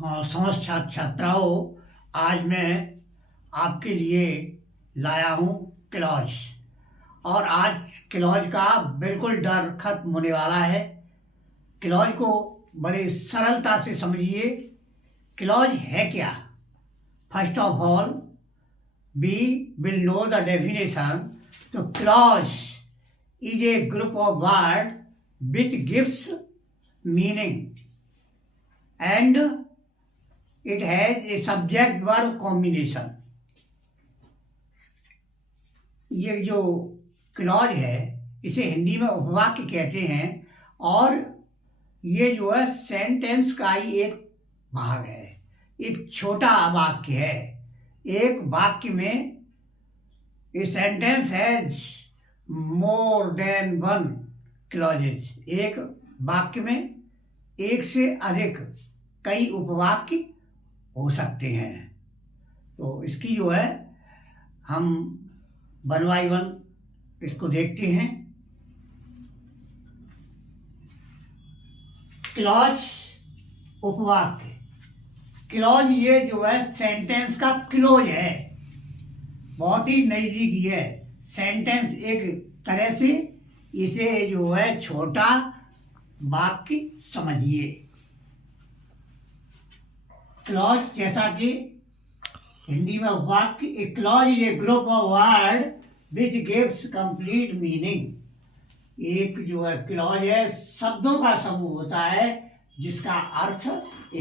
हाँ, समस्त छात्र छात्राओं, आज मैं आपके लिए लाया हूँ क्लॉज। और आज क्लॉज का बिल्कुल डर खत्म होने वाला है। क्लॉज को बड़े सरलता से समझिए। क्लॉज है क्या? First of all we will know the definition. तो clause is a group of word which gives meaning and it has a subject verb combination। ये जो क्लॉज है इसे हिंदी में उपवाक्य कहते हैं और ये जो है सेंटेंस का ही एक भाग है, एक छोटा वाक्य है। एक वाक्य में a sentence has more than one clauses. एक वाक्य में एक से अधिक कई उपवाक्य हो सकते हैं। तो इसकी जो है हम वन बाई वन इसको देखते हैं। क्लॉज उपवाक्य। क्लॉज ये जो है सेंटेंस का क्लोज है, बहुत ही नजदीकी है। सेंटेंस एक तरह से इसे जो है छोटा वाक्य समझिए। क्लॉज जैसा कि हिंदी में वाक्य, ए clause is a group of word which gives complete meaning. एक जो है क्लॉज है शब्दों का समूह होता है जिसका अर्थ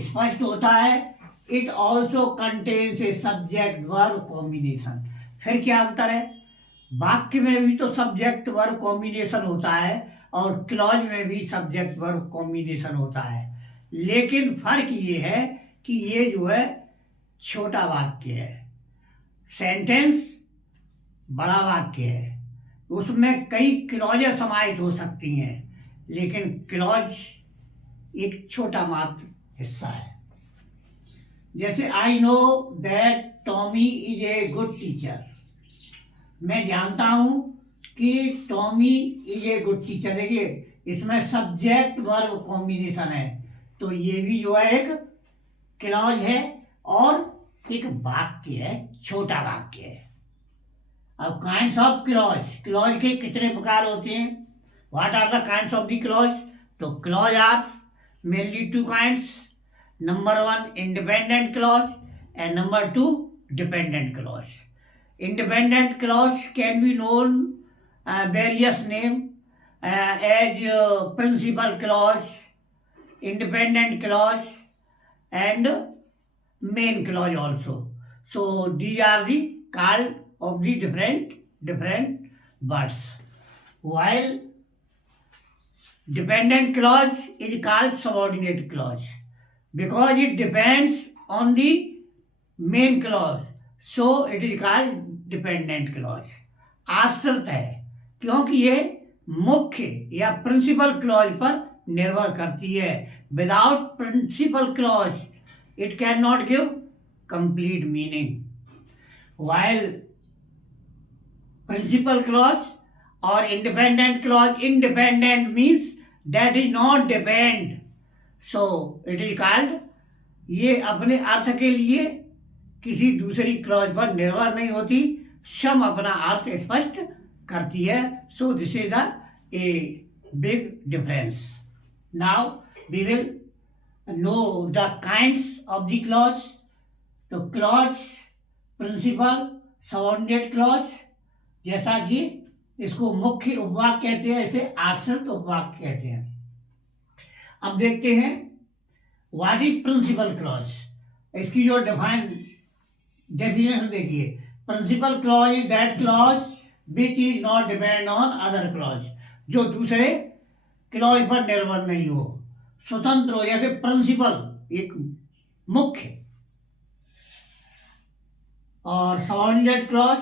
स्पष्ट होता है। It also contains a subject verb combination. फिर क्या अंतर है? वाक्य में भी तो सब्जेक्ट वर्ब कॉम्बिनेशन होता है और क्लॉज में भी सब्जेक्ट वर्ब कॉम्बिनेशन होता है, लेकिन फर्क ये है कि ये जो है छोटा वाक्य है, सेंटेंस बड़ा वाक्य है। उसमें कई क्लॉजें समाहित हो सकती हैं, लेकिन क्लॉज एक छोटा मात्र हिस्सा है। जैसे I know that Tommy is a good teacher. मैं जानता हूं कि Tommy is a good teacher. देखिए इसमें सब्जेक्ट वर्ब कॉम्बिनेशन है, तो ये भी जो है एक क्लॉज है और एक वाक्य है, छोटा वाक्य है। अब काइंड्स ऑफ क्लॉज। क्लॉज के कितने प्रकार होते हैं? What are the kinds of the clause? तो clause are mainly two kinds. Number one independent clause and number two dependent clause. Independent clause can be known various name as principal clause, independent clause and main clause also. So these are the called of the different words. While dependent clause is called subordinate clause because it depends on the main clause, so it is called dependent clause। आश्रित है क्योंकि ये मुख्य या principal clause पर निर्भर करती है। Without principal clause it can not give complete meaning. While principal clause और independent clause, independent means that is not depend, so it is called, ये अपने अर्थ के लिए किसी दूसरी क्लॉज पर निर्भर नहीं होती, स्वयं अपना अर्थ स्पष्ट करती है। So this is a big difference. Now we will know the kinds of the clause। तो clause, principal, subordinate clause, जैसा कि इसको मुख्य उपवाक्य कहते हैं, इसे आश्रित उपवाक्य कहते हैं। अब देखते हैं व्हाट इज प्रिंसिपल क्लॉज। इसकी जो डेफिनेशन देखिए। Principal clause is that clause which is not depend on other clause. जो दूसरे क्लॉज पर निर्भर नहीं हो, स्वतंत्र हो। जैसे प्रिंसिपल एक मुख्य, और subordinate clause,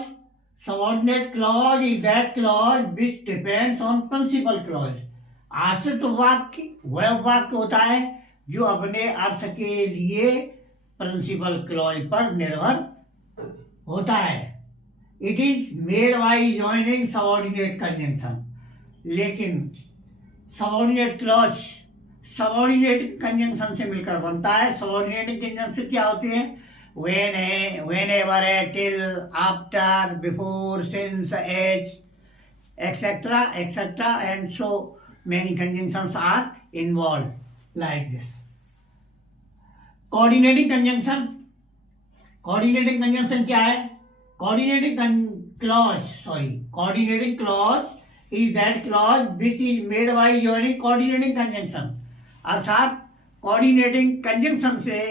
subordinate clause is that clause which depends on principal clause. आश्रित वाक्य वह वाक्य होता है जो अपने अर्थ के लिए प्रिंसिपल क्लॉज पर निर्भर होता है। It is made by joining subordinate conjunction. लेकिन सबऑर्डिनेट क्लॉज सबऑर्डिनेट कंजंक्शन से मिलकर बनता है। सबऑर्डिनेट कंजंक्शन क्या होते हैं? व्हेन है, व्हेनेवर है, till, after, before, since, as, etcetera etcetera, and so many conjunctions are involved like this. Coordinating conjunction. Coordinating conjunction क्या है? Coordinating clause is that clause which is made by joining coordinating conjunction. अर्थात coordinating conjunction से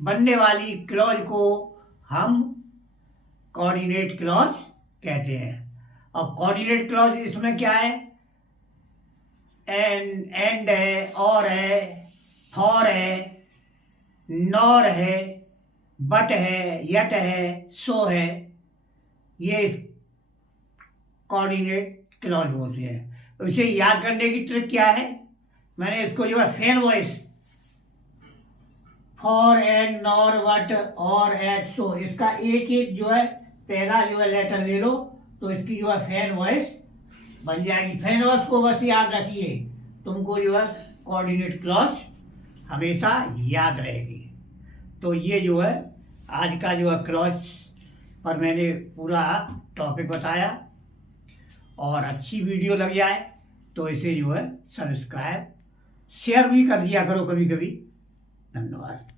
बनने वाली clause को हम coordinate clause कहते हैं। और coordinate clause इसमें क्या है? एंड है, और है, फॉर है, नॉर है, बट है, यट है, सो है, ये कोऑर्डिनेट क्लॉज बोलते हैं। इसे याद करने की ट्रिक क्या है? मैंने इसको जो है fan voice, for, and, nor, but, और, एट, सो, इसका एक एक जो है पहला जो है लेटर ले लो तो इसकी जो है फैन वॉइस बन जाएगी। फैन वॉइस को बस याद रखिए, तुमको जो है कोऑर्डिनेट क्लॉज हमेशा याद रहेगी। तो ये जो है आज का जो है क्लॉज पर मैंने पूरा टॉपिक बताया, और अच्छी वीडियो लग जाए तो इसे जो है सब्सक्राइब शेयर भी कर दिया करो कभी कभी। धन्यवाद।